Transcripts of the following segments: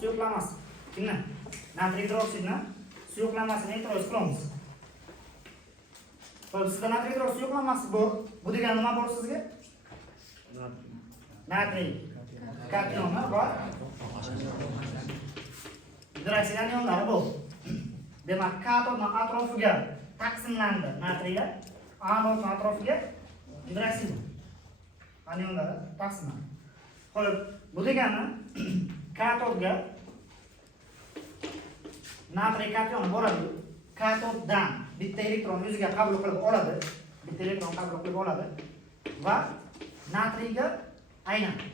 suyuqlanmasi. Kimni? Natriy gidroksidni suyuqlanmasini e'tiroz qilamiz. Xo'p, sizda natriy gidroksid suyuqlanmasi bor. Bu degani nima bor sizga? Natriy kationi va gidroksid anionlari bor. Demak, katodning atrofiga taqsimlandi natriylar, anodning atrofiga gidroksid anionlari taqsimlandi. Xo'p, bu degani katodga natriy kationi boradi. Katoddan bitta elektron o'ziga qabul qilib oladi. Bitta elektron qabul qilib oladi va natriyga aylanadi.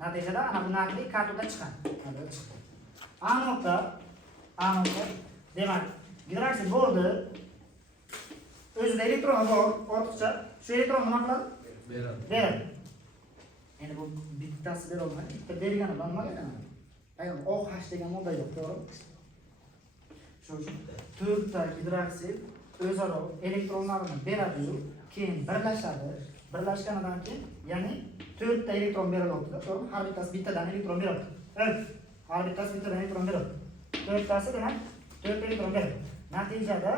Natijada ana bu natriy katoddan chiqadi. Anodda demak, gidroksid bo'ldi. O'zida elektron bor, ortiqcha. Shu elektron nima qiladi? Beradi. Endi bu bittasi bera olmaydi. Bitta bergani bilan nima qiladi? Ayol OH degan modda yo'q, to'g'ri? Shuning uchun 4 ta gidroksid o'zaro elektronlarini beradi-yu, keyin birlashadi. Birlashganidan keyin, ya'ni 4 ta elektron beriladi, to'g'rimi? Har bittasi bittadan elektron beradi. Har bittasi bittadan elektron beradi. 4 tasi demak 4 elektron beradi. Natijada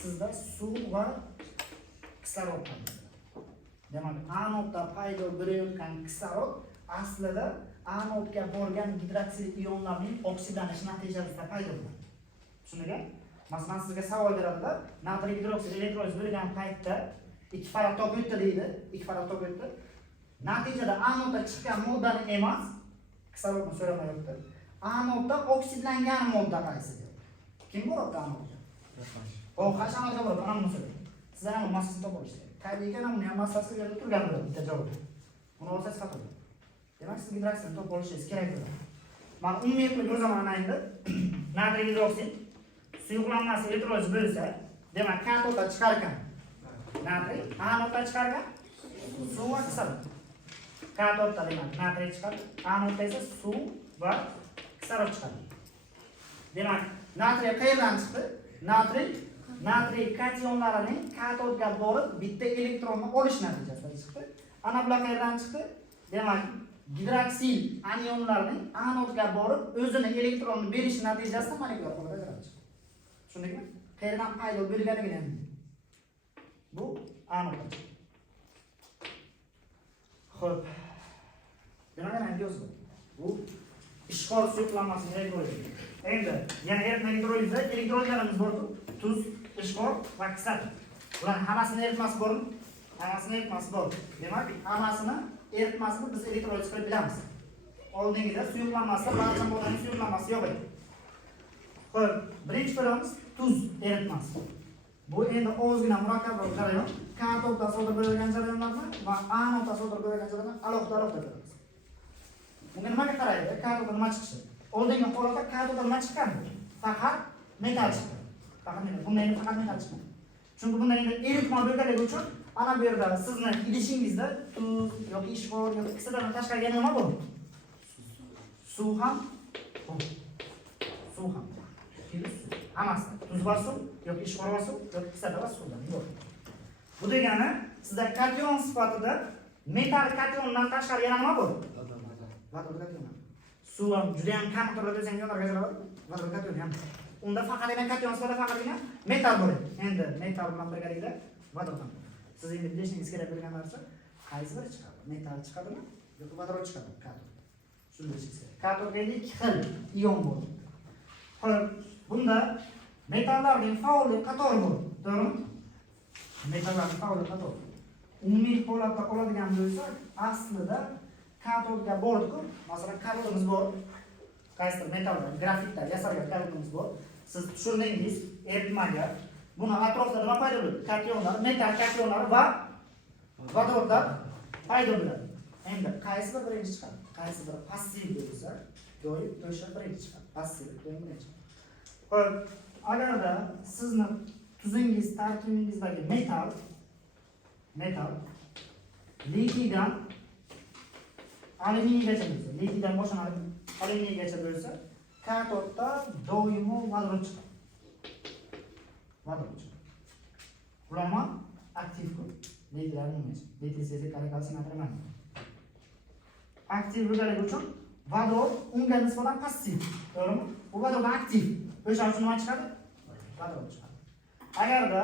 sizda suv va kislorod qoladi. Demak, anodda paydo bo'layotgan kislorod aslida anodga borgan gidroksid ionlarning oksidlanishi natijasida paydo bo'ladi. Tushunarli? Masalan, sizga savol beradilar. Natriy gidroksid elektroliz bo'lgan paytda 2 farad top o'tdi deydi. 2 farad top o'tdi. Natijada anodda chiqqan moddani emas, kislorodni so'ramayapti. Anodda oksidlangan modda qaysi deb. Kim bo'lyapti anodda? OH anodda bo'ladi, ana buni so'rang. Sizlar ham massasini topib olishdi. Tabiiyki, ana buni ham massasi yerda turgan bo'ladi bitta javob. Buni olsangiz xato bo'ladi. Demak, siz gidroksidni topib olishingiz kerak bo'ladi. Mana umumiy qilib o'zaman endi natriy gidroksid suyuqlanmasi elektroliz bo'lsa, demak, katoddan chiqargan natriy, anoddan chiqargan suv va kislorod. Katodda demak natriy chiqadi, anodda esa suv va kislorod chiqadi. Demak, natriy qayerdan chiqdi? Natriy kationlarining katodga borib bitta elektronni olish natijasida chiqdi. Ana bular qayerdan chiqdi? Demak, gidroksid anionlarining anodga borib o'zini elektronni berish natijasida molekula holida ajralib chiqdi. Tushundingmi? Qayerdan paydo bo'lganligini ham. Bu anod. Xo'p. Demak, ana yozdi. Bu ishqor suyuqlanmasini elektroliz. Endi yana eritma elektrolizda elektrolizlarimiz bor-ku, tuz, ishqor va kislorod. Ularning hammasini eritmasi bormi? Hammasini eritmasi bor. Demak, hammasini eritmasini biz elektroliz qilib bilamiz. Oldingida suyuqlanmasida barcha moddaning suyuqlanmasi yo'q edi. Xo'p, birinchi ko'ramiz tuz eritmasi. Bu endi ozgina murakkabroq jarayon. Katodda sodir bo'lgan jarayonlarni va anodda sodir bo'lgan jarayonlarni alohida ko'ramiz. Bunga nimaga qaraydi? Katodda nima chiqishi? Oldingi holatda katodda nima chiqqan? Faqat metal chiqqan. Bundan endi faqat metal chiqqan. Chunki bundan endi eritma bo'lganligi uchun ana bu yerda sizni idishingizda tuz yoki ishqor yoki kislorod tashqariga nima bor? Suv ham. Hammasi tuz va suv yoki ishqor va suv yoki kislorod va suvdan yo'q. Bu degani sizda kation sifatida metal kationdan tashqari yana nima bor? Vodorod kation. Suv ham juda ham kam miqdorda bo'lsa ham yonarga ajraladi. Vodorod kation ham. Unda faqatgina kation sifatida faqatgina metal bor. Endi metal bilan birgalikda vodorod ham. Siz endi bilishingiz kerak bo'lgan narsa qaysi biri chiqadi? Metal chiqadimi yoki vodorod chiqadimi? Katod. Shuni bilishingiz kerak. Katodda endi 2 xil ion bor. Xo'p, bunda metallarning faollik qatori bor, to'g'rimi? Metallarning faollik qatori. Umumiy holatda oladigan bo'lsak, aslida katodga bordi-ku. Masalan, katodimiz bor. Qaysidir metaldan, grafitdan yasalgan katodimiz bor. Siz tushirdingiz eritmaga. Buni atrofida nima paydo bo'ladi? Kationlar, metal kationlari va vodorodlar paydo bo'ladi. Endi qaysi bir birinchi chiqadi? Qaysi biri passiv bo'lsa, doim o'sha birinchi chiqadi. Passiv doim birinchi. Xo'p, agarda sizni tuzingiz tarkibingizdagi metal litiydan alyuminiygacha bo'lsa, litiydan boshlanib alyuminiygacha bo'lsa, katodda doimo vodorod chiqadi. Ularni aktiv qilib, litiylarni nima? Litiy kalsiy natriy. Aktiv bo'lganligi uchun vodorod unga nisbatan passiv. To'g'rimi? Bu vodorod aktiv. O'shaning uchun nima chiqadi? Vodorod chiqadi. Agarda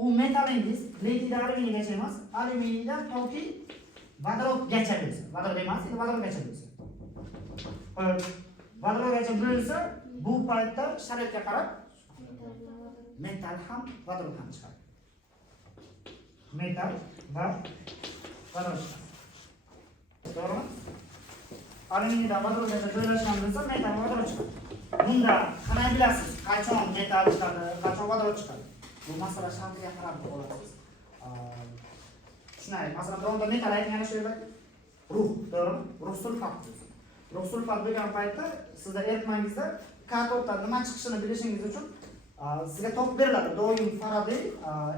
u metalingiz litiydan alyuminiygacha emas, alyuminiydan toki vodorodgacha bo'lsa, vodorod emas, endi vodorodgacha bo'lsa. Vodorodgacha bo'lsa, bu paytda sharoitga qarab metal ham vodorod ham chiqadi. Metal va vodorod chiqadi. To'g'rimi? Alyuminiydan vodorodgacha joylashgan bo'lsa, metal va vodorod chiqadi. Bunda qanday bilasiz? Qachon metal chiqadi, qachon vodorod chiqadi? Bu masala shartiga qarab olasiz. Tushunaylik. Masalan, bironta metal aytgani shu yerda ruh, to'g'rimi? Ruh sulfat. Ruh sulfat bo'lgan paytda sizda eritmangizda katoddan nima chiqishini bilishingiz uchun sizga tok beriladi. Doim Faraday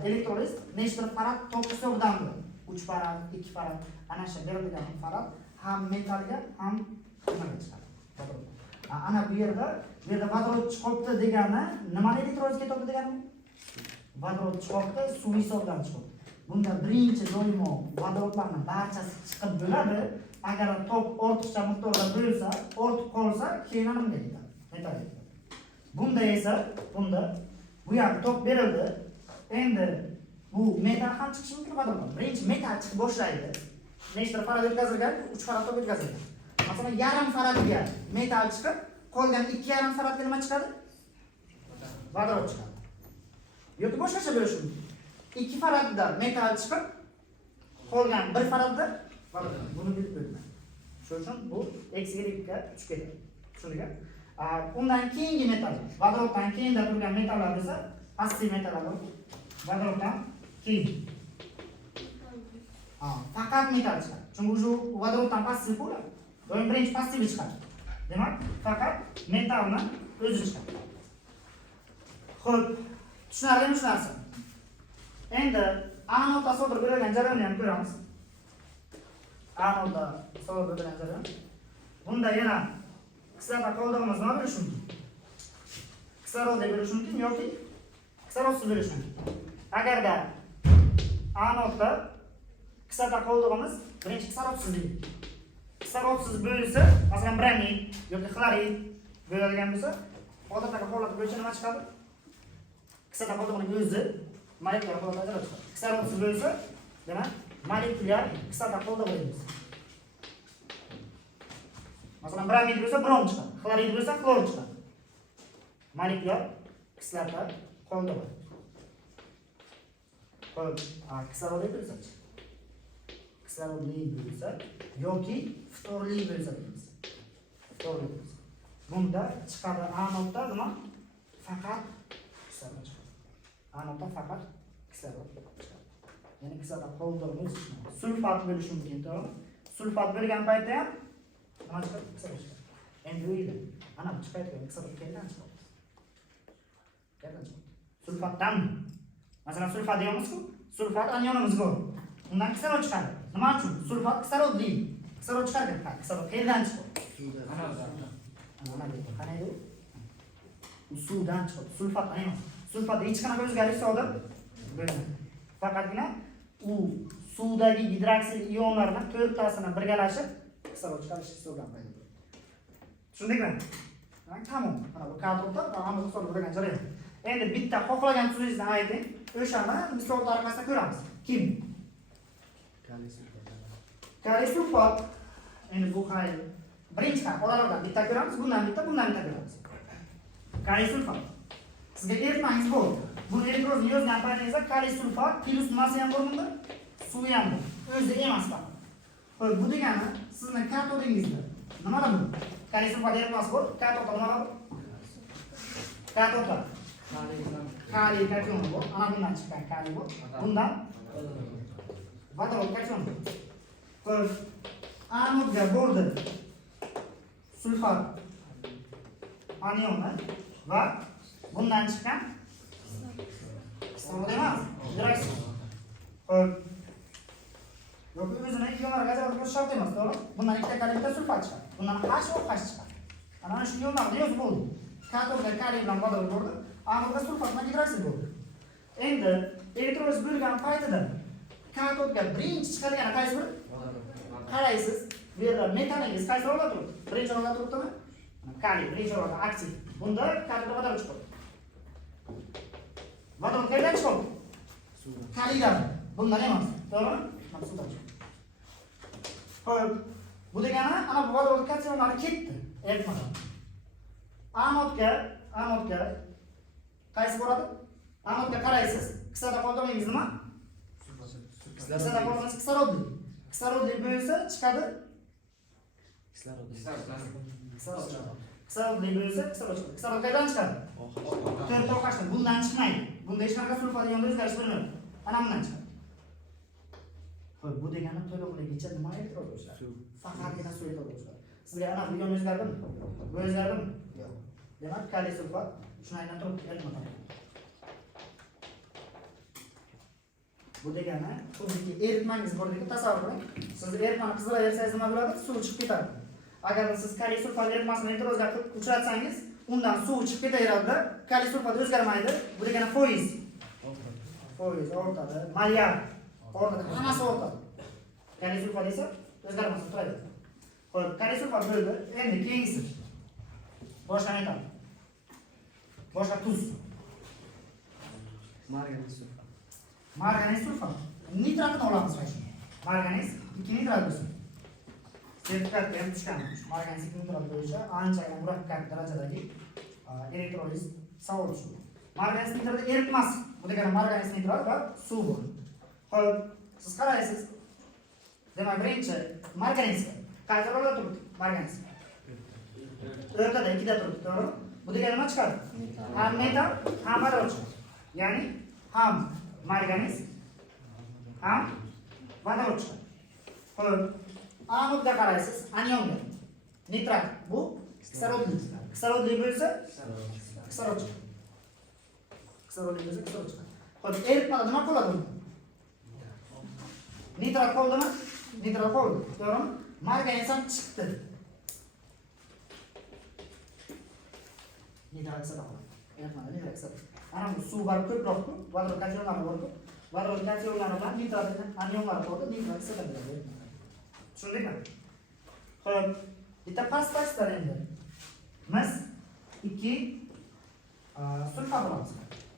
elektroliz nechta farad tok hisobidan bo'ladi. 3 farad, 2 farad, ana shu berilgan farad ham metalga, ham nimaga chiqadi? Vodorod. Ana bu yerda vodorod chiqibdi degani nimani elektroliz ketadi degani? Vodorod chiqibdi, suv hisobidan chiqadi. Bunda birinchi doimo vodorodlarning barchasi chiqib bo'ladi. Agar tok ortiqcha miqdorda bo'lsa, ortib qolsa, keyin nimga ketadi? Metalga ketadi. Bunda esa, bu ham tok berildi. Endi bu metal ham chiqishi mumkin vodoroddan. Birinchi metal chiqib boshlaydi. Nechta farad o'tkazilgan? 3 farad tok o'tkazilgan. Masalan, yarim faradga metal chiqib, qolgan 2,5 faradga nima chiqadi? Vodorod chiqadi. Yoki boshqacha bo'lishi mumkin. 2 faradda metal chiqib, qolgan 1 faradda vodorod. Buni bilib qo'ying. Shuning uchun bu x-ga 3 ketadi. Tushundingmi? Undan keyingi metal, vodoroddan keyinda turgan metallar esa passiv metallar. Vodoroddan keyin. Faqat metal chiqadi. Chunki shu vodoroddan passiv bo'ladi. Doim birinchi passiv chiqadi. Demak, faqat metalni o'zi chiqadi. Xo'p, tushunarlimi shu narsa? Endi anodda sodir bo'lgan jarayonni ham ko'ramiz. Anodda sodir bo'lgan jarayon. Bunda yana kislota qoldig'imiz nima bo'lishi mumkin? Kislorodli bo'lishi mumkin yoki kislorodsiz bo'lishi mumkin. Agarda anodda kislota qoldig'imiz birinchi kislorodsiz. Kislorodsiz bo'lsa, masalan, bromin yoki xlorid bo'ladigan bo'lsa, odatdagi holat bo'yicha nima chiqadi? Kislota qoldig'ining o'zi molekulyar holatda chiqadi. Kislorodsiz bo'lsa, demak, molekulyar kislota qoldig'i deymiz. Masalan, bromin bo'lsa, brom chiqadi. Xlorid bo'lsa, xlor chiqadi. Molekulyar kislota qoldig'i. Xo'p, kislorodli bo'lsa-chi? Kislorodli bo'lsa yoki ftorli bo'lsa deymiz. Ftorli bo'lsa. Bunda chiqadi anodda nima? Faqat kislorod chiqadi. Anodda faqat kislorod chiqadi. Ya'ni kislorod qoldirmiz. Sulfat bo'lishi mumkin, to'g'rimi? Sulfat bo'lgan paytda ham nima chiqadi? Kislorod chiqadi. Endi o'ylang. Ana bu chiqayotgan kislorod qayerdan chiqadi? Qayerdan chiqadi? Sulfatdan. Masalan, sulfat deymiz-ku. Sulfat anionimiz bor. Undan kislorod chiqadi. Nima uchun? Sulfat kislorodli. Kislorod chiqargan. Kislorod qayerdan chiqadi? Ana bu. Qanday bu? Suvdan chiqadi. Sulfatdan emas. Sulfatda hech qanaqa o'zgarish sodir bo'lmaydi. Faqatgina u suvdagi gidroksil ionlarning 4 tasini birgalashib kislorod chiqarish hisobidan paydo bo'ladi. Tushundingmi? Tamom. Mana bu kadrodda anodda sodir bo'lgan jarayon. Endi bitta xohlagan tuzingizni ayting. O'shani misol tariqasida ko'ramiz. Kim? Kaliy sulfat. Endi bu qanday? Birinchi oralardan bitta ko'ramiz, bundan bitta ko'ramiz. Kaliy sulfat. Sizga eritmangiz bor. Bu elektrozni yozgan paytingizda kaliy sulfat plus nimasi ham bor bunda? Suvi ham bor. O'zi emas faqat. Xo'p, bu degani sizni katodingizda nimada bu? Kaliy sulfat eritmasi bor. Katodda nima bor? Katodda kaliy kation bor. Ana bundan chiqqan kaliy bor. Bundan vodorod kation. Xo'p, anodga bordi. Sulfat anioni va bundan chiqqan kislorod emas, gidroksil. Xo'p, yoki o'zini ionlarga ajratib qo'yish shart emas, to'g'ri? Bundan ikkita kaliy bitta sulfat chiqadi. Bundan H va H chiqadi. Ana shu ionlarni yozib bo'ldi. Katodga kaliy bilan vodorod bo'ldi, anodga sulfat bilan gidroksil bo'ldi. Endi elektroliz bo'lgan paytida katodga birinchi chiqadigan qaysi biri? Qaraysiz, bu yerda metalingiz qaysi o'rnda turibdi? Birinchi o'rinda turibdimi? Kaliy birinchi o'rinda aktiv. Bunda kaliy vodorod chiqadi. Vodorod qayerdan chiqadi? Kaliydan. Bundan emas. To'g'rimi? Mana suvdan chiqadi. Xo'p, bu degani ana bu vodorod kationlari ketdi. Eritmadan. Anodga qaysi bo'ladi? Anodga qaraysiz. Kislorod qoldirmangiz nima? Kislorod qoldirmasa kislorodli. Kislorodli bo'lsa chiqadi. Kislorodli bo'lsa kislorod chiqadi. Kislorod qayerdan chiqadi? To'rt to'qashdan. Bundan chiqmaydi. Bunda hech qanaqa sulfat ionda o'zgarish bo'lmaydi. Ana bundan chiqadi. Xo'p, bu degani to'liqligicha nima elektron bo'lsa? Faqatgina suv elektron bo'lsa. Sizga ana bu ion o'zgardimi? Bu o'zgardimi? Yo'q. Demak, kaliy sulfat shuni aylantirib eritmadan. Bu degani, xuddiki eritmangiz bordiki tasavvur qiling. Siz eritmani qizdilaversangiz nima bo'ladi? Suv chiqib ketadi. Agar siz kaliy sulfat eritmasini elektrozga uchratsangiz, undan suv chiqib ketaveradi, kaliy sulfat o'zgarmaydi. Bu degani foiz. Foiz ortadi, malyar ortadi, hammasi ortadi. Kaliy sulfat esa o'zgarmasa turadi. Xo'p, kaliy sulfat bo'ldi. Endi keyingisi. Boshqa metal. Boshqa tuz. Marganiz sulfat. Nitratni olamiz mana. Marganiz 2 nitrat bo'lsin. Sertifikatga ham tushgan. Marganiz 2 nitrat bo'yicha anchayin murakkab darajadagi elektroliz savol shu. Marganiz nitrat eritmas. Bu degani marganiz nitrat va suv bor. Xo'p, siz qaraysiz. Demak, birinchi marganizga qaysi o'rinda turibdi? Marganiz. O'rtada ikkida turibdi, to'g'rimi? Bu degani nima chiqadi? Ham metal, ham vodorod chiqadi. Ya'ni ham marganiz, ham vodorod chiqadi. Xo'p, anodga qaraysiz, anionga. Nitrat bu kislorodli. Kislorodli bo'lsa kislorod chiqadi. Kislorodli bo'lsa kislorod chiqadi. Xo'p, eritmada nima qoladi? Nitrat qoldimi? Nitrat qoldi. To'g'rimi? Marganiz ham chiqdi. Nitrat qoldi. Eritmada nitrat qoldi. Ana bu suv bor ko'proq-ku, vodorod kationlari bor-ku. Vodorod kationlari bilan nitrat anionlar qoldi, nitrat qoldi. Tushundingmi? Xo'p, bitta pastdan endi. Mis 2 sulfat olamiz.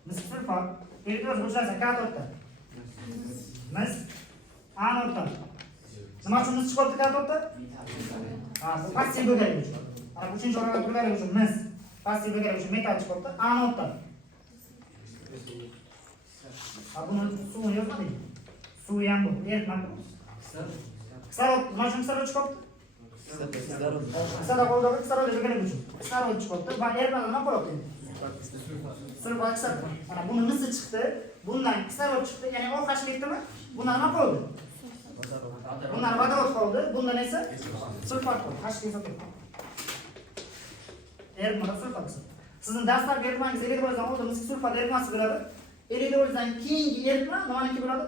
Mis sulfat elektroz hujrasi katodda. Mis anodda. Nima uchun mis chiqyapti katodda? Bu passiv bo'lganligi uchun. Ana 3-o'rinda turganligi uchun mis passiv bo'lganligi uchun metal chiqyapti anodda. Buni suvni yozmadik. Suv ham bu, eritmadi. Kislorod, nima uchun kislorod chiqyapti? Kislorod qoldirib, kislorod bo'lganligi uchun. Kislorod chiqyapti va eritmada nima bo'lyapti endi? Sulfat kislorod. Mana buni misi chiqdi, bundan kislorod chiqdi, ya'ni OH ketdimi? Bundan nima qoldi? Bundan vodorod qoldi, bundan esa sulfat qoldi. H ketdi. Eritmada sulfat. Sizning dastlabki eritmangiz elektrolizdan oldin sulfat eritmasi bo'ladi. Elektrolizdan keyingi eritma nimaniki bo'ladi?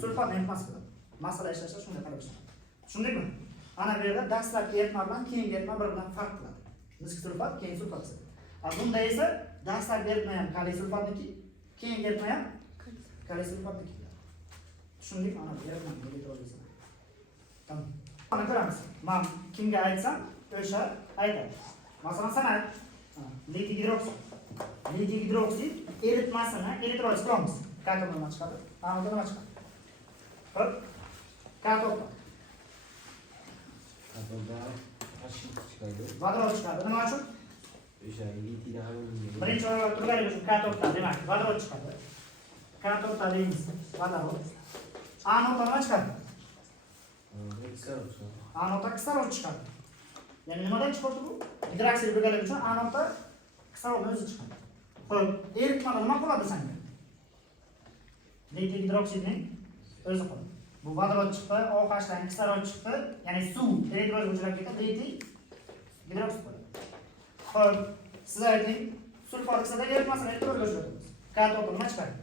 Sulfat eritmasi bo'ladi. Masala ishlashda shunday qarab chiqadi. Tushundingmi? Ana bu yerda dastlabki eritma bilan keyingi eritma bir-biridan farq qiladi. Misk sulfat, keyin sulfat. Bunda esa dastlabki eritma ham kaliy sulfatniki, keyingi eritma ham kaliy sulfatniki. Tushundingmi? Ana bu eritma elektrolizi. Tamam. Mana ko'ramiz. Men kimga aytsam, o'sha aytadi. Masalan, san ayt. Litik gidroksid. Litik gidroksid eritmasini elektroliz qilamiz. Katoddan nima chiqadi? Anoddan nima chiqadi? Hop. Katoddan. Katoddan qashib chiqadi. Vodorod chiqadi. Nima uchun? O'sha litiyda ham birinchi o'rinda turganligi uchun katoddan, demak, vodorod chiqadi. Katoddan deymiz, vodorod. Anoddan nima chiqadi? kislorod chiqadi. Anoddan kislorod chiqadi. Ya'ni nimadan chiqadi bu? Gidroksid bo'lganligi uchun anoddan kislorodni o'zi chiqadi. Xo'p, eritmada nima qoladi senga? Litik gidroksidning o'zi qoladi. Bu vodorod chiqdi, OH dan kislorod chiqdi, ya'ni suv elektroliz uchrab ketadi, litik gidroksid bo'ladi. Xo'p, siz ayting, sulfat kislorod eritmasini elektroliz uchratamiz. Katoddan nima chiqadi?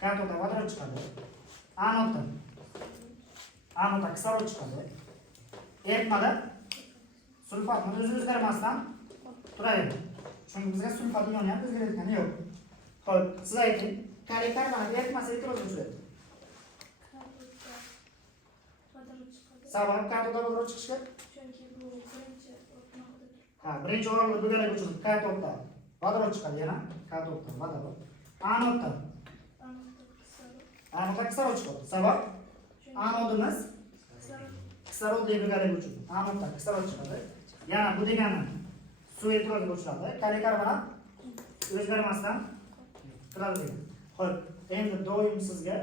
Katoddan vodorod chiqadi. Anoddan kislorod chiqadi. Eritmada sulfatni o'zi o'zgarmasdan turadi. Chunki bizga sulfat ioni ham o'zgarayotgani yo'q. Xo'p, siz ayting, kaliy karbonat eritmasi elektroliz uchraydi. Sabab katoddan vodorod chiqishga? Ha, birinchi o'rinda bo'lganligi uchun K to'pdan vodorod chiqadi yana. K to'pdan vodorod. Anoddan kislorod chiqadi. Sabab anodimiz kislorodli bo'lganligi uchun anoddan kislorod chiqadi. Yana bu degani suv e'tirozga uchradi. Kaliy karbonat o'zgarmasdan turadi. Xo'p, endi doim sizga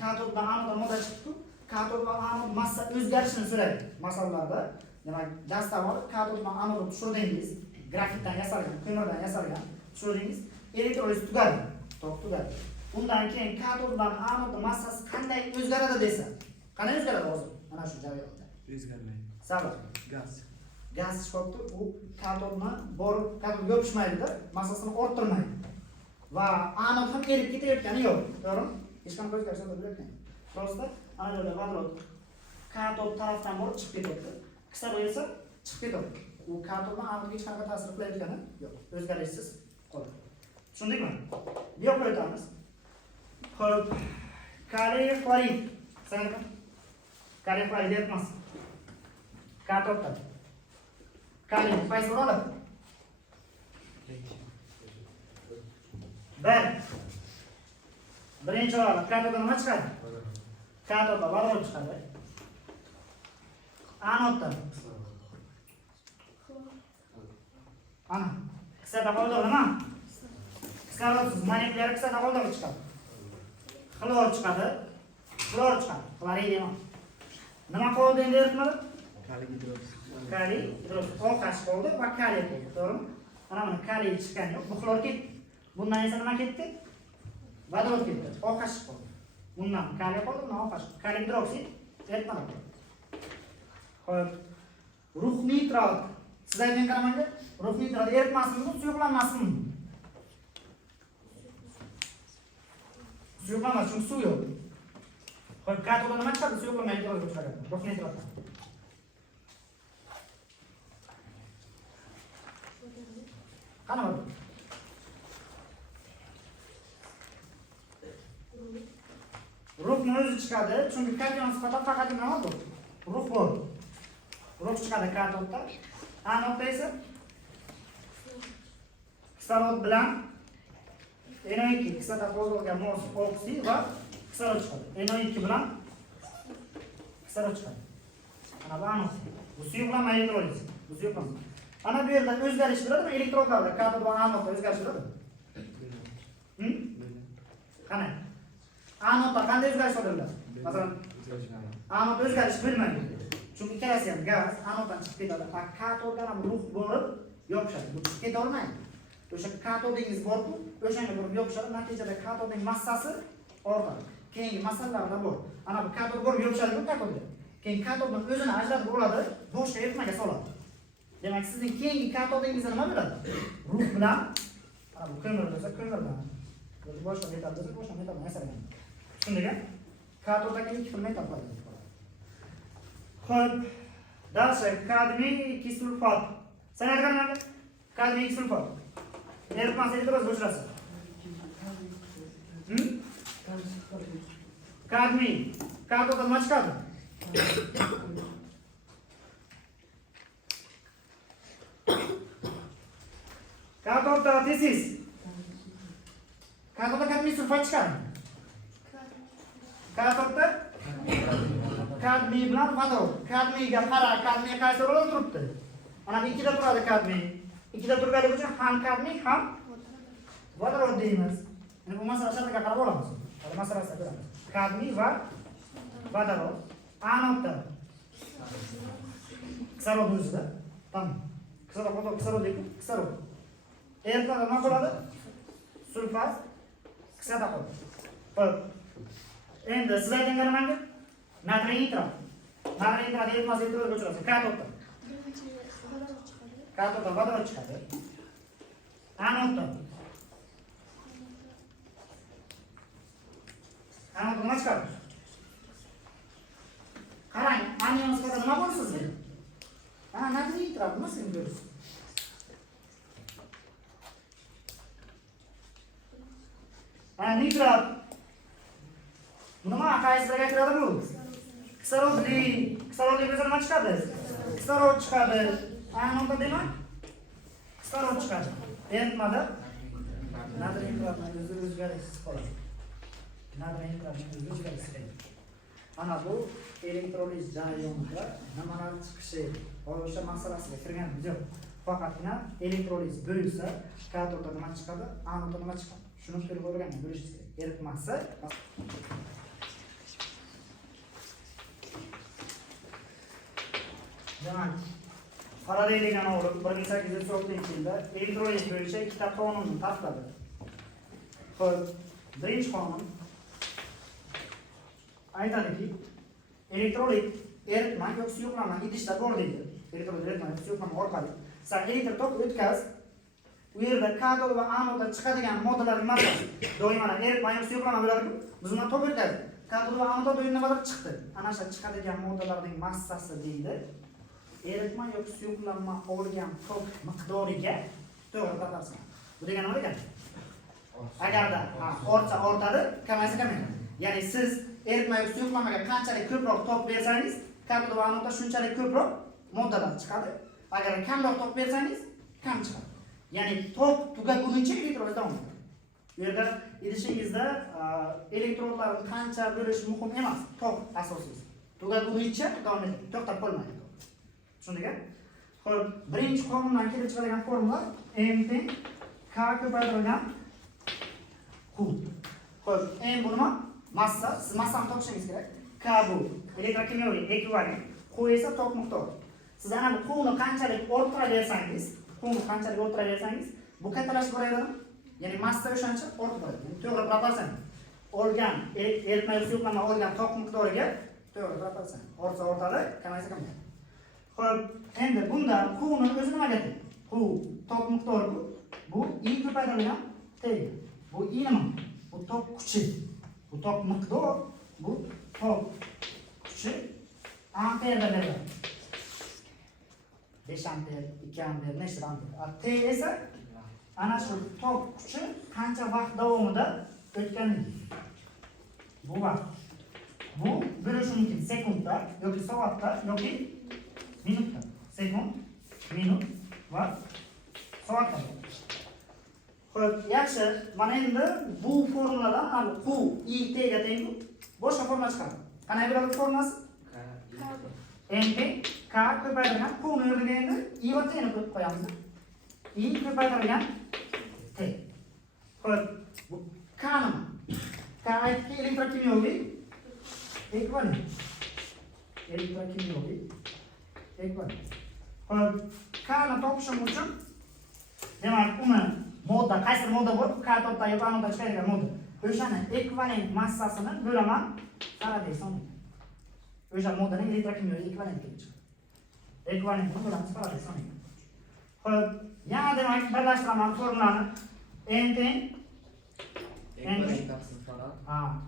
katoddan anoddan modda chiqdi-ku. Katoddan anod massa o'zgarishini so'raydi masalalarda. Demak, dastavval katoddan anodni tushirdingiz, grafitdan yasalgan, ko'mirdan yasalgan tushirdingiz, elektroliz tugadi, tok tugadi. Undan keyin katoddan anodni massasi qanday o'zgaradi desa, qanday o'zgaradi hozir? Mana shu jarayonda. O'zgarmaydi. Sabab Gaz. gaz chiqibdi, u katodni borib katodga yopishmaydi-da, massasini orttirmaydi. Va anod ham erib ketayotgani yo'q, to'g'rimi? Hech qanday o'zgarish bo'lmayotgan. Prosta anodda vodorod katod tarafdan borib chiqib ketyapti. Kislorod esa chiqib ketadi. U katoddan anodga hech qanday ta'sir qilayotgani yo'q. O'zgarishsiz qoladi. Tushundingmi? Bu yoqqa o'tamiz. Xo'p, kaliy xlorid. Sanaymi? Kaliy xlorid emas. Katoddan. Kaliy qaysi bo'ladi? Birinchi o'rinda katoddan nima chiqadi? Katoddan vodorod chiqadi. Anoddan ana kislorod qoldirdi nima? Kislorodsiz molekulyar kislorod qoldirib chiqadi. Xlor chiqadi. Xlorid emas. Nima qoldi endi aytmadi? Kaliy gidroz. Kaliy gidroz. OH qoldi va kaliy qoldi, to'g'rimi? Mana buni kaliy chiqqani yo'q. Bu xlor ketdi. Bundan esa nima ketdi? Vodorod ketdi. OH qoldi. Bundan kaliy qoldi, bundan OH. Kaliy gidroksid aytmadi. Xo'p. Rux nitrat. Siz aytgan qaramanga, rux nitrat eritmasmi, suyuqlanmasmi? Suyuqlanmas, chunki suv yo'q. Xo'p, katoddan nima chiqadi? Suyuqlanmaydi deb o'ylashadi. Rux nitratdan. Qani bor? Ruhni o'zi chiqadi, chunki kation sifatida faqat nima bor? Ruh bor. Ruh chiqadi katoddan. Anodda esa kislorod bilan NO2 kislorod qo'zg'algan mos oksid va kislorod chiqadi. NO2 bilan kislorod chiqadi. Mana bu anod. Bu suyuqlanma elektroliz. Bu suyuqlanma. Ana bu yerda o'zgarish bo'ladimi? Elektrodlarda katod va anodda o'zgarish bo'ladimi? Qani? Anodda qanday o'zgarish bo'ladi? Masalan, anod o'zgarish bo'lmaydi. Chunki ikkalasi ham gaz, anoddan chiqib ketadi. Katoddan ham ruh borib yopishadi. Bu chiqib keta olmaydi. O'sha katodingiz bor-ku, o'shanga borib yopishadi. Natijada katodning massasi ortadi. Keyingi masalalarda bor. Ana bu katod borib yopishadi-ku katodga. Keyin katoddan o'zini ajratib oladi, boshqa eritmaga soladi. Demak, sizning keyingi katodingizda nima bo'ladi? Ruh bilan, ana bu ko'mir bo'lsa, ko'mir bilan. Boshqa metal bo'lsa, boshqa metal bilan yasalgan. Tushundingmi? Katoddagi ikki xil metal bo'ladi. Xo'p, dальше kadmiy kislorod. Sen aytganingda kadmiy kislorod. Eritmas elektroz bo'shirasi. Kadmiy. Katoddan nima chiqadi? Katodda tesis. Katodda kadmiy sulfat chiqadi. Katodda kadmiy bilan vodorod. Kadmiyga qara, kadmiy qaysi o'rinda turibdi? Mana ikkida turadi kadmiy. Ikkida turganligi uchun ham kadmiy, ham vodorod deymiz. Endi bu masala shartiga qarab olamiz. Hali masalasini ko'ramiz. Kadmiy va vodorod. Anodda kislorod o'zida. Tamam. Kislorod. Ertada nima bo'ladi? Sulfat kislorod qoladi. Xo'p. Endi siz aytgan nimanga? Natriy nitrat. Natriy nitrat eritmas elektrod o'chirasiz. Katoddan. Katoddan vodorod chiqadi. Anoddan. Anoddan nima chiqadi? Qarang, anion sifatida nima bor sizda? Ana natriy nitrat nima sizga ko'rasiz? Ana nitrat. Nima qaysisiga kiradi bu? Kislorodli bo'lsa nima chiqadi? kislorod chiqadi. Anodda demak kislorod chiqadi. Eritmada natriy nitratni o'zgarishsiz qoladi. Natriy nitratni o'zgarishsiz qoladi. Ana bu elektroliz jarayonida nimalar chiqishi o'sha masalasiga kirganimiz yo'q. Faqatgina elektroliz bo'lsa, katodda nima chiqadi, anodda nima chiqadi. Shuni bilib o'rganib bilishingiz kerak. Eritmasi demak, Faraday degan olim 1836-yilda elektroliz bo'yicha ikkita qonunni tasdiqladi. Xo'p, birinchi qonun aytadiki, elektrolit eritma yoki suyuqlama idishda bor deydi. Elektrolit eritma yoki suyuqlama orqali sen elektr tok o'tkaz. U yerda katod va anodda chiqadigan moddalarning massasi doimiy eritma yoki suyuqlama bo'ladi-ku. Biz uni tok o'tkazdik. Katod va anodda doimiy chiqdi. Ana shu chiqadigan moddalarning massasi deydi. Eritma yoki suyuqlanma olgan tok miqdoriga to'g'ri taqasan. Bu degani nima ekan? Agarda ortsa ortadi, kamaysa kamayadi. Ya'ni siz eritma yoki suyuqlamaga qanchalik ko'proq tok bersangiz, katod va anodda shunchalik ko'proq moddalar chiqadi. Agar kamroq tok bersangiz, kam chiqadi. Ya'ni tok tugaguncha elektroliz davom etadi. Bu yerda idishingizda elektrodlarning qancha bo'lishi muhim emas, tok asosiysi. Tugaguncha davom etadi, to'xtab qolmaydi. Tushundingmi? Xo'p, birinchi qonundan kelib chiqadigan formula m teng k ko'paytirilgan q. Xo'p, m bu nima? Massa, siz massani topishingiz kerak. K bu elektrokimyoviy ekvivalent, q esa tok miqdori. Siz ana bu qni qanchalik orttiraversangiz, bu kattalashib boraveradi. Ya'ni massa o'shancha ortib boradi. To'g'ri proporsiya. Olgan eritma suyuqlama olgan tok miqdoriga to'g'ri proporsiya. Ortsa ortadi, kamaysa kamayadi. Xo'p, endi bunda qni o'zi nimaga teng? Q tok miqdori bu I ko'paytirilgan T. Bu I nima? Bu tok kuchi. Bu tok miqdor, bu tok kuchi amperda beriladi. 5 amper, 2 amper, nechta amper. T esa ana shu tok kuchi qancha vaqt davomida o'tganligi. Bu vaqt. Bu bo'lishi mumkin sekundda yoki soatda yoki minutda. Sekund, minut va soatda. Xo'p, yaxshi. Mana endi bu formuladan ana q I t ga teng boshqa formula chiqadi. Qanday bo'ladi formulasi? m teng k ko'paytirilgan q ni o'rniga endi I va t ni qo'yib qo'yamiz. I ko'paytirilgan t. Xo'p, bu k nima? K aytdik elektrokimyoviy ekvivalent. Elektrokimyoviy ekvivalent. Xo'p, k ni topishim uchun demak, uni modda, qaysi modda bor? Katodda yoki anodda chiqadigan modda. O'shani ekvivalent massasini bo'laman Faraday soni. O'sha moddaning elektrokimyoviy ekvivalenti kelib chiqadi. Ekvivalentni bo'lamiz Faraday soni. Xo'p, yana demak birlashtiraman formulani. M teng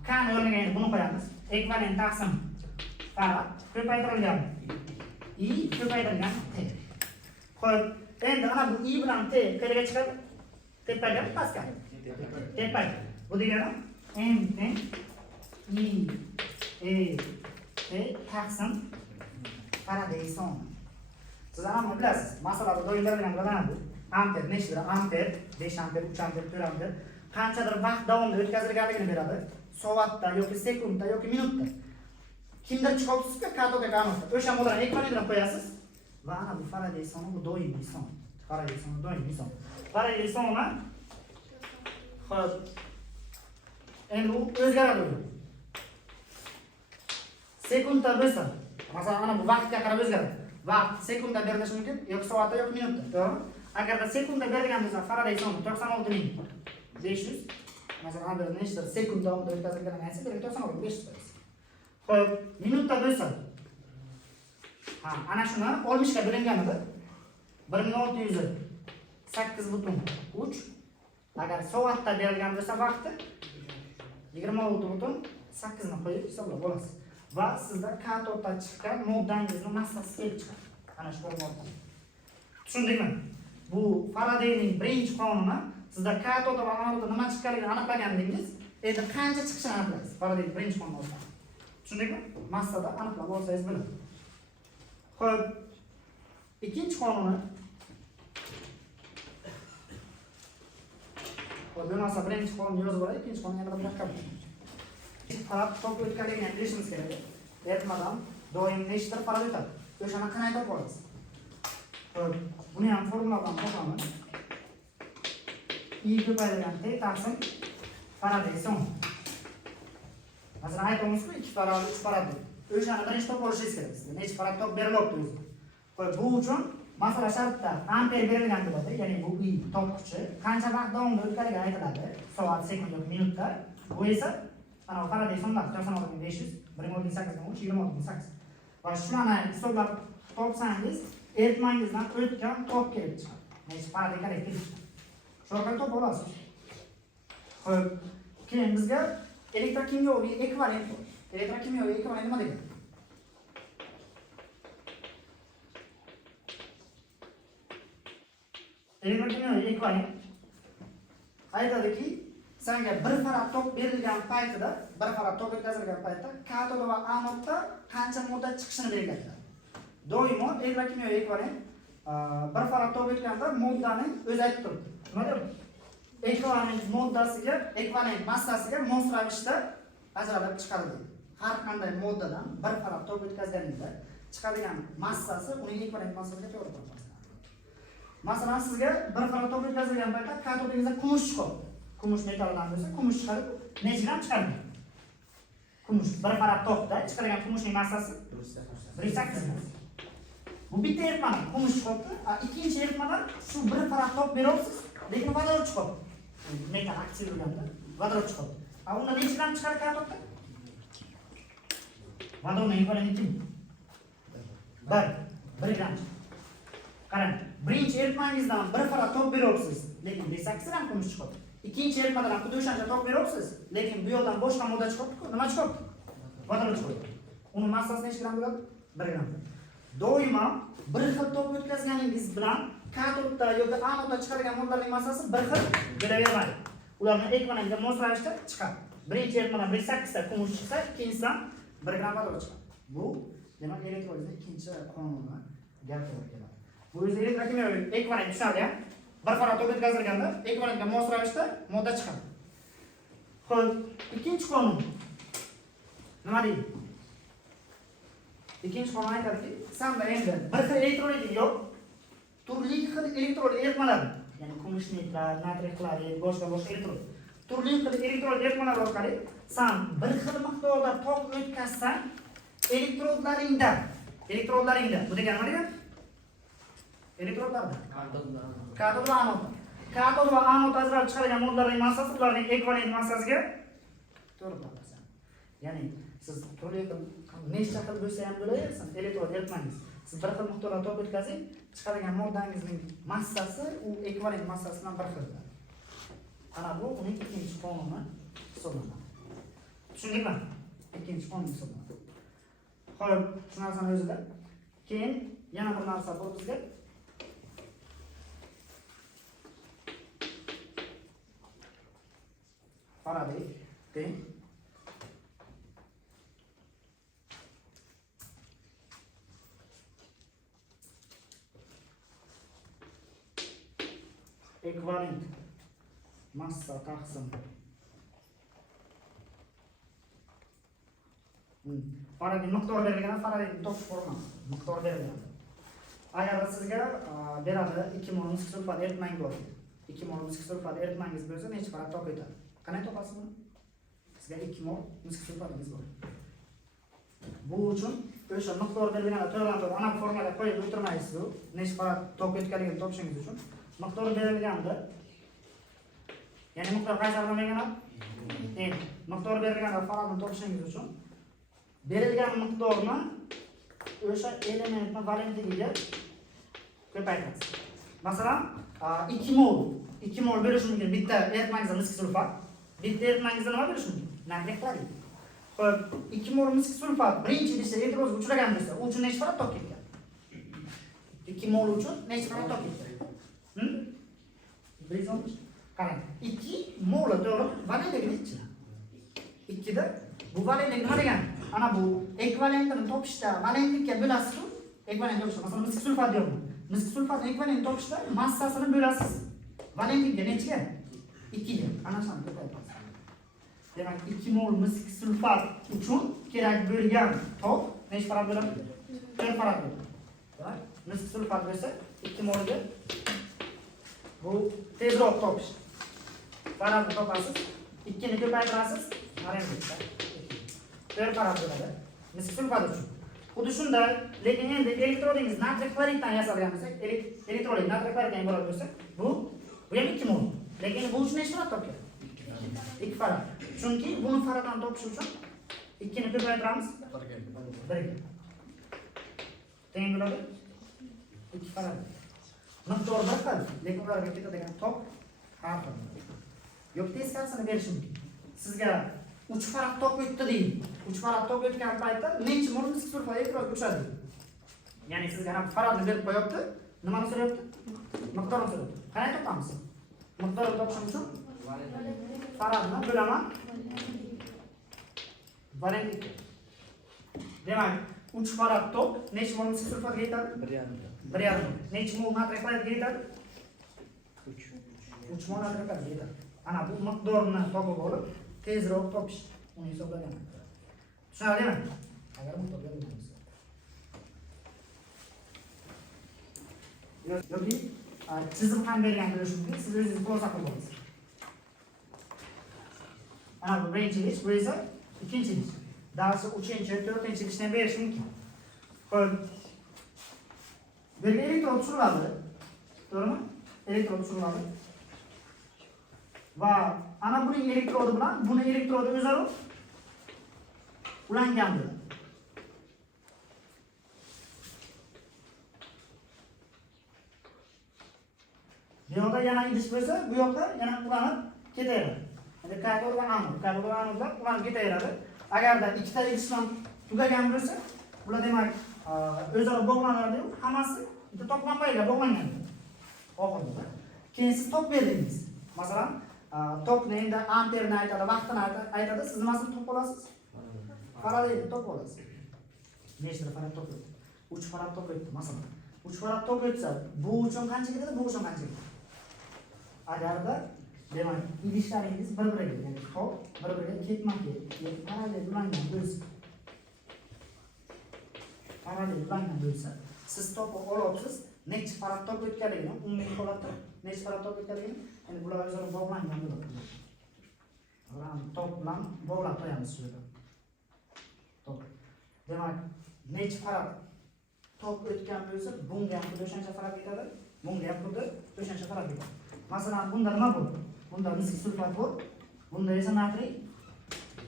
k ni o'rniga endi buni qo'yamiz. Ekvivalent taqsim farad ko'paytirilgan I ko'paytirilgan T. Xo'p, endi ana bu I bilan T qayerga chiqadi? Tepaga, pastga. Tepaga. Bu degani M teng I T taqsim Faraday soni. Siz ham bilasiz, masalada doim berilgan bilan bu amper nechta? Amper, 5 amper, 3 amper, 4 amper qanchadir vaqt davomida o'tkazilganligini beradi. Soatda yoki sekundda yoki minutda. Kimdir chiqyapsizki, katodga anodda. O'sha modani ekvivalentini qo'yasiz va ana bu Faraday soni bu doimiy son. Faraday soni doimiy son. Faraday soni xo'p. Endi u o'zgaradi. Sekundda bo'lsa, masalan, ana bu vaqtga qarab o'zgaradi. Vaqt sekundda berilishi mumkin yoki soatda yoki minutda, to'g'rimi? Agarda sekundda berilgan bo'lsa, Faraday soni 96500. Masalan, ana bir nechta sekund davomida o'tkazilganini aytsa, 96500. Xo'p, minutda bo'lsa, ana shuni 60 ga bo'linganida 1608.3. Agar soatda berilgan bo'lsa vaqti 26.8 ni qo'yib hisoblab olasiz. Va sizda katoddan chiqqan moddangizni massasi kelib chiqadi. Ana shu formuladan. Tushundingmi? Bu Faradayning birinchi qonuni. Sizda katodda va anodda nima chiqqanligini aniqlagandingiz, endi qancha chiqishini aniqlaysiz. Faradayning birinchi qonuni. Tushundingmi? Massada aniqlab olsangiz bo'ladi. Xo'p, İkinci qonuni. Bo'lmasa birinchi qonunni yozib olay, ikkinchi qonun yana murakkab. Farad tok o'tganligini bilishimiz kerak. Aytmadan doim nechta farad o'tadi? O'shani qanday topib olasiz? Buni ham formuladan topamiz. I ko'paygan T taqsim farad son. Masalan aytamizku 2 farad, 3 farad deb. O'shani birinchi topib olishingiz kerak sizga. Necha farad topib berilyapti o'zi. Bu uchun masala shartda amper berilgan bo'ladi, ya'ni bu I tok kuchi qancha vaqt davomida o'tganligi aytiladi, soat, sekund yoki minutda. Bu esa ana farad sonlar 96500, 1.8 20.8. Va shularni hisoblab topsangiz, eritmangizdan o'tgan tok kelib chiqadi. Necha farad ekanligi. Shu orqali topib olasiz. Xo'p, keyin bizga elektrokimyoviy ekvivalent bor. Elektrokimyoviy ekvivalent nima degani? Elektrokimyoviy ekvivalent aytadiki, senga 1 farad tok berilgan paytida, 1 farad tok o'tkazilgan paytda katoda va anodda qancha modda chiqishini belgilaydi. Doimo elektrokimyoviy ekvivalent 1 farad tok o'tganda moddaning o'zi aytib turibdi. Nima deyapti? Ekvivalent moddasiga, ekvivalent massasiga mos ravishda ajralib chiqadi deydi. Har qanday moddadan 1 farad tok o'tkazganingda chiqadigan massasi uning ekvivalent massasiga to'g'ri keladi. Masalan, sizga 1 farad tok o'tkazilgan paytda katodingizda kumush chiqadi. Kumush metaldan bo'lsa, kumush chiqadi. Necha gram chiqadi? Kumush 1 farad tokda chiqadigan kumushning massasi 1.8 gram. Bu bitta eritmadan kumush chiqadi. Ikkinchi eritmadan shu 1 farad tok beryapsiz, lekin vodorod chiqadi. Metal aktiv bo'lganda vodorod chiqadi. Unda necha gram chiqadi katodda? Vodorodning ekvivalenti 1 gram. Qarang, birinchi eritmangizdan 1 farad tok beryapsiz, lekin 1.8 gram kumush chiqadi. Ikkinchi eritmadan ham xuddi o'shancha tok beryapsiz, lekin bu yo'ldan boshqa modda chiqadi-ku. Nima chiqadi? Vodorod chiqadi. Uning massasi necha gram bo'ladi? 1 gram. Doimo bir xil tok o'tkazganingiz bilan katodda yoki anodda chiqadigan moddalarning massasi bir xil bo'lavermaydi. Ularni ekvivalentga mos ravishda chiqadi. Birinchi eritmadan 1.8 ta kumush chiqsa, ikkinchisidan 1 gram vodorod chiqadi. Bu demak elektrolizning ikkinchi qonuni gap keladi. Bu o'zi elektrokimyoviy ekvivalent tushunadi. 1 farad tok o'tkazilganda ekvivalentga mos ravishda modda chiqadi. Xo'p, ikkinchi qonun nima deydi? Ikkinchi qonun aytadiki, senda endi bir xil elektrolit yo'q, turli xil elektrolit eritmalar, ya'ni kumush nitrat, natriy xlorid, boshqa elektrolit. Turli xil elektrolit eritmalar orqali sen bir xil miqdorda tok o'tkazsan, elektrodlaringda bu degani nima degani? Elektrodlarda katod va anod. Katod va anod ajralib chiqadigan moddalarning massasi ularning ekvivalent massasiga to'g'ri keladi. Ya'ni siz turli xil nechta xil bo'lsa ham bo'laversin, elektrod eritmangiz. Siz bir xil miqdorda tok o'tkazing, chiqadigan moddangizning massasi u ekvivalent massasi bilan bir xil bo'ladi. Ana bu uning ikkinchi qonuni hisoblanadi. Tushundingmi? Ikkinchi qonun hisoblanadi. Xo'p, shu narsani o'zida. Keyin yana bir narsa bor bizga. Faraday teng ekvivalent massa taqsim Faraday miqdor berilgan, Faradayning tok formasi miqdor berilgan. Agar sizga beradi 2 mol misk sulfat eritmang bor. 2 mol misk sulfat eritmangiz bo'lsa, necha farad tok o'tadi? Qanday topasiz buni? Sizga 2 mol misk sulfatingiz bor. Bu uchun o'sha miqdor berilgan to'g'ri ana formada qo'yib o'tirmaysiz. Necha farad tok o'tganligini topishingiz uchun miqdor berilganda, ya'ni miqdor qaysi berilgan? Miqdor berilganda faradni topishingiz uchun berilgan miqdorni o'sha elementning valentligiga ko'paytirasiz. Masalan, 2 mol bo'lishi mumkin bitta eritmangizda misk sulfat. Bitta eritmangizda nima bo'lishi mumkin? Natriy xlorid. Xo'p, 2 mol misk sulfat birinchi idishda elektrozga uchragan bo'lsa, u uchun necha farad tok ketgan? 2 mol uchun necha farad tok ketgan? Birinchi qarang, 2 mol to'g'ri, valentligi necha? 2 da bu valentlik nima degani? Ana bu ekvivalentini topishda valentlikka bo'lasiz-ku, ekvivalent topishda. Masalan, misk sulfat yo'qmi? Misk sulfat ekvivalent topishda massasini bo'lasiz. Valentinga nechiga? 2 ga. Ana shuni ko'paytirasiz. Demak, 2 mol misk sulfat uchun kerak bo'lgan tok necha farad bo'ladi? 4 farad bo'ladi. Demak, misk sulfat bo'lsa 2 molga bu tezroq topish. Faradni topasiz, 2 ni ko'paytirasiz, mana endi 4 farad bo'ladi. Misk sulfat uchun. Xuddi shunday, lekin endi elektrodingiz natriy xloriddan yasalgan bo'lsa, elektroding natriy xloriddan iborat bo'lsa, bu ham 2 mol. Lekin bu uchun necha farad topgan? 2 farad. Chunki buni faraddan topish uchun 2 ni ko'paytiramiz, 1 ga. Teng bo'ladi 2 farad. Miqdor bir xil, lekin ularga ketadigan tok har xil. Yo'q, teskarisini berish mumkin. Sizga 3 farad tok o'tdi deydi. 3 farad tok o'tgan paytda necha mol misk sulfat e'tiroz o'chadi. Ya'ni sizga ham faradni berib qo'yapti, nimani so'rayapti? Miqdorni so'rayapti. Qanday topamiz? Miqdorni topishim uchun faradni bo'laman valentlik. Demak, 3 farad tok necha mol misk sulfatga yetadi? 1,5. Necha mol natriy xloridga yetadi? 3 mol natriy xloridga yetadi. Ana bu miqdorni topib olib, tezroq topish. Uni hisoblagan. Tushunarlimi? Agar miqdorga bilmaysiz. Yoki chizim ham bergan bo'lishi mumkin, siz o'zingiz xulosa qilib olasiz. Ana bu birinchi ish, bu esa ikkinchi ish. Darsi 3-chi, 4-chi ishni berish mumkin. Xo'p. Birga elektrod tushiriladi. To'g'rimi? Elektrod tushiriladi. Va ana buning elektrodi bilan buni elektrodi o'zaro ulangan bo'ladi. Bu yoqda yana idish bo'lsa, bu yoqda yana ulanib ketaveradi. Ya'ni kator va anodlar ulanib ketaveradi. Agarda ikkita idish bilan tugagan bo'lsa, bular demak o'zaro bog'lanadi, hammasi bitta to'planmaga bog'langan. Oxirida. Keyin siz tok berdingiz. Masalan, tokni endi amperni aytadi, vaqtini aytadi, siz nimasini topib olasiz? Faradni topib olasiz. Nechta farad topib? 3 farad topib, masalan. 3 farad topib etsa, bu uchun qancha ketadi, bu uchun qancha ketadi? Agarda demak, idishlaringiz bir-biriga, ya'ni tok bir-biriga ketma-ket, parallel ulangan bo'lsa, siz topib olasiz, necha farad topib o'tganligini, umumiy holatda necha farad topib o'tganligini, ya'ni bular o'zaro bog'langan bo'ladi. Tok bilan bog'lab qo'yamiz shu yerda. Tok. Demak, necha farad tok o'tgan bo'lsa, bunga ham xuddi o'shancha farad ketadi, bunga ham xuddi o'shancha farad ketadi. Masalan, bunda nima bor? Bunda misk sulfat bor, bunda esa natriy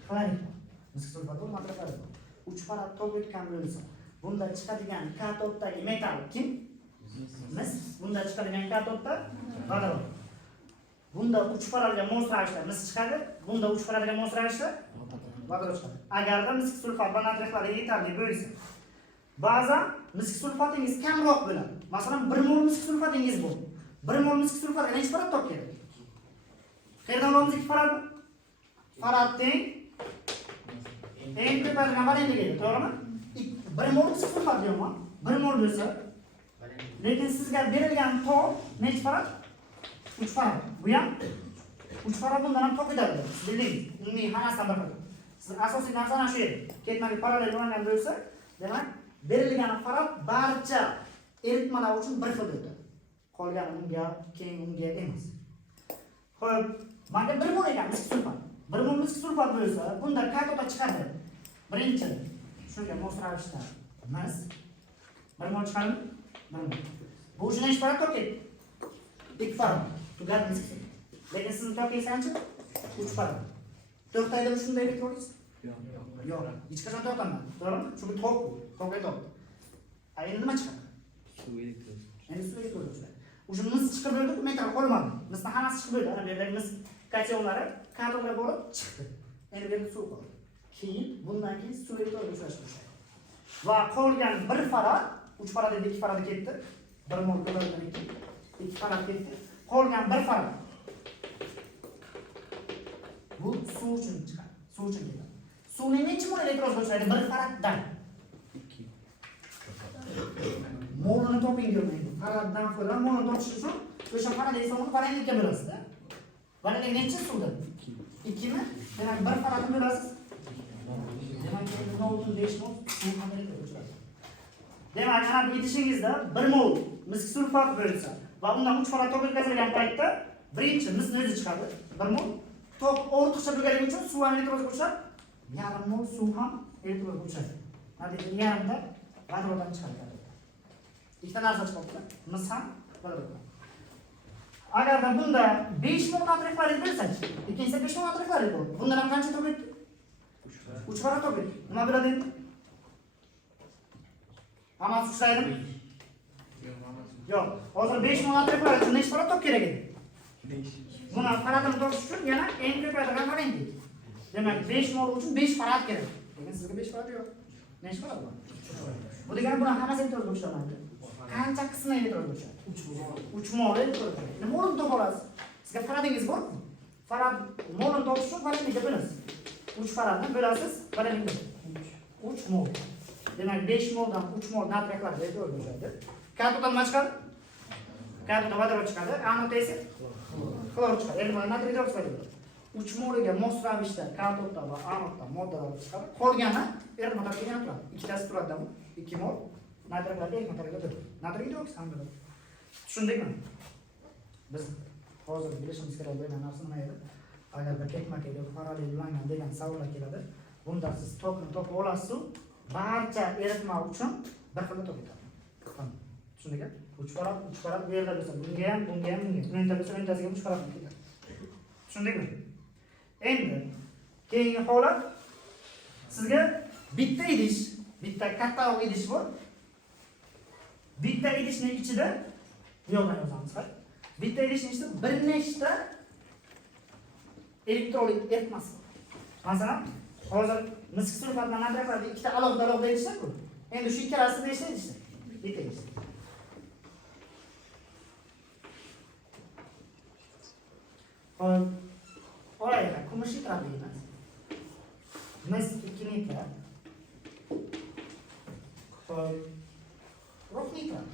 xlorid bor. Misk sulfat bor, natriy xlorid bor. 3 farad tok o'tgan bo'lsa, bunda chiqadigan katoddagi metal kim? Mis. Bunda chiqadigan katodda vodorod. Bunda 3 faradga mos ravishda mis chiqadi, bunda 3 faradga mos ravishda vodorod chiqadi. Agarda misk sulfat va natriy xlorid yetarli bo'lsa, ba'zan misk sulfatingiz kamroq bo'ladi. Masalan, 1 mol misk sulfatingiz bor. 1 mol misk sulfatga necha farad top kerak? Qayerdan olamiz 2 farad? Farad teng ko'paytirgan valentliga, to'g'rimi? 1 mol misk sulfat deyman. 1 mol bo'lsa, lekin sizga berilgan tok necha farad? 3 farad. Bu ham 3 farad bundan ham top ketadi. Bildingiz, umumiy hammasidan bir xil. Siz asosiy narsani shu edi. Ketmaga parallel ulangan bo'lsa, demak, berilgan farad barcha eritmalar uchun bir xil bo'ladi. Qolgani unga, keyin unga emas. Xo'p, menga 1 mol ekan misk sulfat. 1 mol misk sulfat bo'lsa, bunda katoda chiqadi. Birinchi shunga mos ravishda mis 1 mol chiqadi. 1 mol. Bu uchun necha farad topdi? 2 farad. Tugadi misk. Lekin sizni topingiz qancha? 3 farad. To'xtaydi shunday elektrolingiz? Yo'q. Hech qachon to'xtamaydi. To'g'rimi? Chunki tokga top. Endi nima chiqadi? Suv elektrod. Endi suv elektrod. O'sha mis chiqib bo'ldi, metal qolmadi. Misni hammasi chiqib bo'ldi. Ana bu yerdagi mis kationlari katodga borib chiqdi. Endi bu yerda suv qoldi. Keyin bundan keyin suv elektrod ushlash boshlaydi. Va qolgan 1 farad, 3 farad edi, 2 farad ketdi. 1 mol bo'lgandan keyin 2 farad ketdi. Qolgan 1 farad. Bu suv uchun chiqadi. Suv uchun ketadi. Suvning necha mol elektrod boshlaydi? 1 faraddan. 2. Molini toping deyman. faraddan ko'ra molni topish uchun o'sha faradning sonini faranglikka bo'lasiz-da. Faranglik necha suvda? 2 mi? Demak 1 faradni bo'lasiz. Demak 0.5 mol suv qanday ko'chiradi? Demak, ana bu idishingizda 1 mol mis sulfat bo'lsa va undan 3 farad tok o'tkazilgan paytda birinchi misni o'zi chiqadi. 1 mol tok ortiqcha bo'lganligi uchun suv ham elektroz qo'shadi. Yarim mol suv ham elektroz qo'shadi. Natijada yarimda vodoroddan chiqadi. Ikkita narsa chiqadi. Mis ham vodorod. Agarda bunda 5 mol natriy xlorid bo'lsa-chi, ikkinchisi 5 mol natriy xlorid bo'ldi. Bundan ham qancha tok o'tdi? 3 farad tok o'tdi. Nima bo'ladi endi? Hammasi ushlaydimi? Yo'q. Hozir 5 mol natriy xlorid uchun necha farad tok kerak edi? 5. Buni faradini topish uchun yana eng ko'paytirgan faranglik. Demak, 5 mol uchun 5 farad kerak. Lekin sizga 5 farad yo'q. Necha farad bor? Bu degani buni hammasi elektroz bo'shamaydi. Qancha qismi elektroz bo'shadi? 3 mol elektroz. Nima o'rin topa olasiz? Sizga faradingiz bormi? Farad molni topish uchun faranglikka bo'lasiz. 3 faradni bo'lasiz faranglikka. 3 mol. Demak 5 moldan 3 mol natriy xlorid elektroz bo'shadi. Katodan nima chiqadi? Katodan vodorod chiqadi. Anoda esa xlor chiqadi. Endi mana natriy dioksidi bo'ladi. 3 moliga mos ravishda katodda va anodda moddalar chiqadi. Qolgani erma tarkibiga turadi. Ikkitasi turadimi? 2 mol natriy xlorid erma tarkibiga turadi. Natriy dioksid ham bo'ladi. Tushundingmi? Biz hozir bilishimiz kerak bo'lgan narsa nima edi? Agarda ketma-ket parallel ulangan degan savollar keladi. Bunda siz tokni topib olasiz, barcha eritma uchun bir xil tok ketadi. Tushundingmi? 3 farad bu yerda bo'lsa, bunga ham, o'nta bo'lsa, o'ntasiga 3 farad ketadi. Tushundingmi? Endi keyingi holat sizga bitta idish, bitta kattaroq idish bor. Bitta idishning ichida bu yoqdan yozamiz. Bitta idishning ichida bir nechta elektrolit eritmasi bor. Masalan, hozir misk sulfat bilan natriy xlorid ikkita alohida idishlar-ku. Endi shu ikkalasini nechta idishlar? Bitta idish. Hop. Oraya kumush nitrat deymiz. Mis 2 nitrat. Hop. Rux nitrat.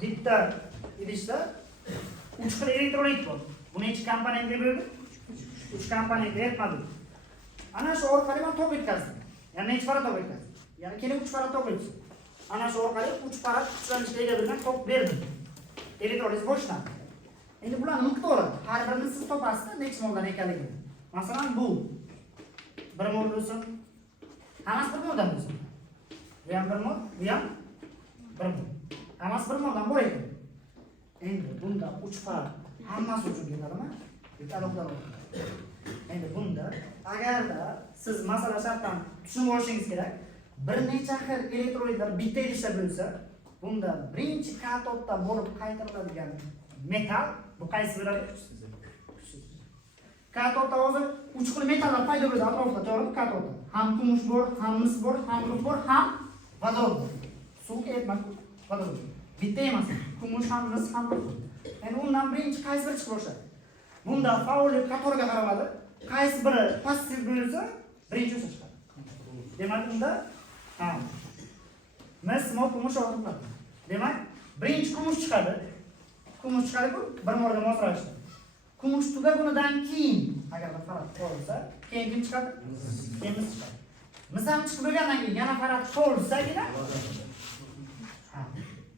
Bitta idishda 3 xil elektrolit bor. Buni ichi komponentga bo'ldi. 3 komponentga eritmadi. Ana shu orqali men tok o'tkazdim. Ya'ni necha farad tok o'tkazdim? Ya'ni keling 3 farad tok o'tkazdim. Ana shu orqali 3 farad kuchlanishga ega bo'lgan tok berdim. Elektrolit boshlandi. Endi bularni miqdori har birini siz topasiz necha moldan ekanligini. Masalan, bu 1 mol bo'lsin. Hammasi 1 moldan bo'lsin. Bu ham 1 mol, bu ham 1 mol. Hammasi 1 moldan bor ekan. Endi bunda 3 farad hammasi uchun ketadimi? Bitta aloqlar bor. Endi bunda agarda siz masala shartdan tushunib olishingiz kerak, bir necha xil elektrolitlar bitta idishda bo'lsa, bunda birinchi katodda bo'lib qaytariladigan metal bu qaysi bo'ladi? Katodda hozir 3 xil metallar paydo bo'ladi atrofda, to'g'rimi? Katodda ham kumush bor, ham mis bor, ham rux bor, ham vodorod bor. Suv eritma vodorod. Bitta emas, kumush ham, mis ham rux. Endi undan birinchi qaysi biri chiqib boshladi? Bunda faollik qatoriga qaraladi. Qaysi biri passiv bo'lsa, birinchi o'sha chiqadi. Demak, unda mis, mo, kumush o'rtatiladi. Demak, birinchi kumush chiqadi. Kumush chiqadi-ku, 1 molga mos ravishda. Kumush tugaganidan keyin agarda farad qolsa, keyin kim chiqadi? Keyin mis chiqadi. Mis ham chiqib bo'lgandan keyin yana farad qolsa-gina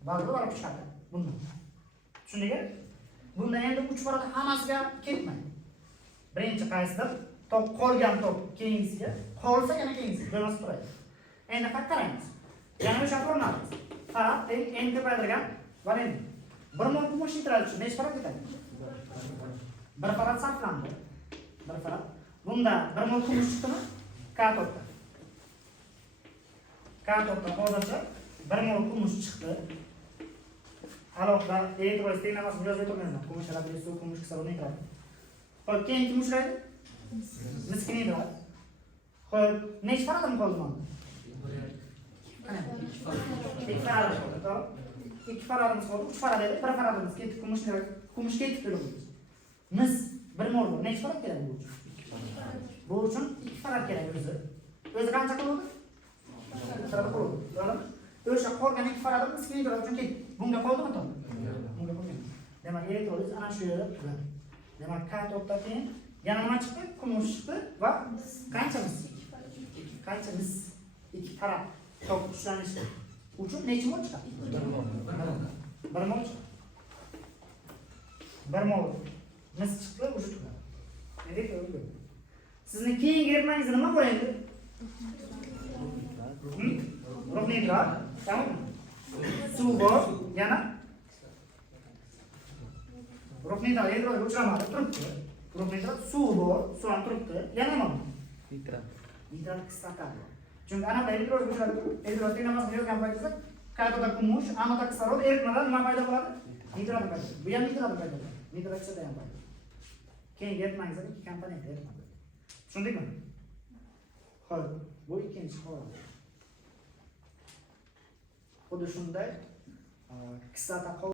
vodorod chiqadi. Bunda. Tushundingmi? Bunda endi 3 farad hammasiga ketmaydi. Birinchi qaysidir tok qolgan tok keyingisiga, qolsa yana keyingisiga bo'lmas turadi. Endi qaraymiz. Yana o'sha formulamiz. Farad eng ko'paytirgan variant. 1 mol kumush nitrat uchun necha farad ketadi? 1 farad sarflandi. 1 farad. Bunda 1 mol kumush chiqdimi? Katodda. Katodda hozircha 1 mol kumush chiqdi. Alohida elektrolit tenglamasini yozib o'tirmayman. Kumush radiyus, kumush kislorod nitrat. Xo'p, keyin kim ushlaydi? Misk nitrat. Xo'p, necha faradim qoldi mana? 2 farad qoldi, to'g'ri? 2 faradimiz qoldi, 3 farad edi, 1 faradimiz ketdi, kumush ketib bo'ldi. Mis 1 mol bor, necha farad kerak bu uchun? Bu uchun 2 farad kerak o'zi. O'zi qancha qiladi? 2 farad qiladi, to'g'rimi? O'sha qolgan ikki faradni biz kengaytirib chunki bunga qoldimi to'g'ri? Bunga qolgan. Demak, elektroliz ana shu yerda turadi. Demak, katoddan keyin yana nima chiqdi? Kumush chiqdi va qanchamiz? Qanchamiz? 2 farad tok ushlanishi uchun necha mol chiqadi? 1 mol chiqadi. 1 mol mis chiqdi, o'sha turadi. Elektroliz. Sizni keyingi eritmangiz nima bo'laydi? Rux nitrat, tamam? Suv bor, yana rux nitrat elektroliz o'chiramadi, turibdi. Rux nitrat suv bor, suv ham turibdi. Yana nima bor? Nitrat kislota bor. Chunki anaqa elektroliz o'chiradi. Elektroliz tenglamasini yozgan paytingizda katoda kumush, anoda kislorod eritmadan nima paydo bo'ladi? Nitrat paydo bo'ladi. Bu ham nitrat paydo bo'ladi. Nitrat kislota ham paydo bo'ladi. Keyingi eritmangizda ikki komponent eritmadi. Tushundingmi? Xo'p, bu ikkinchi holat. Xuddi shunday kislota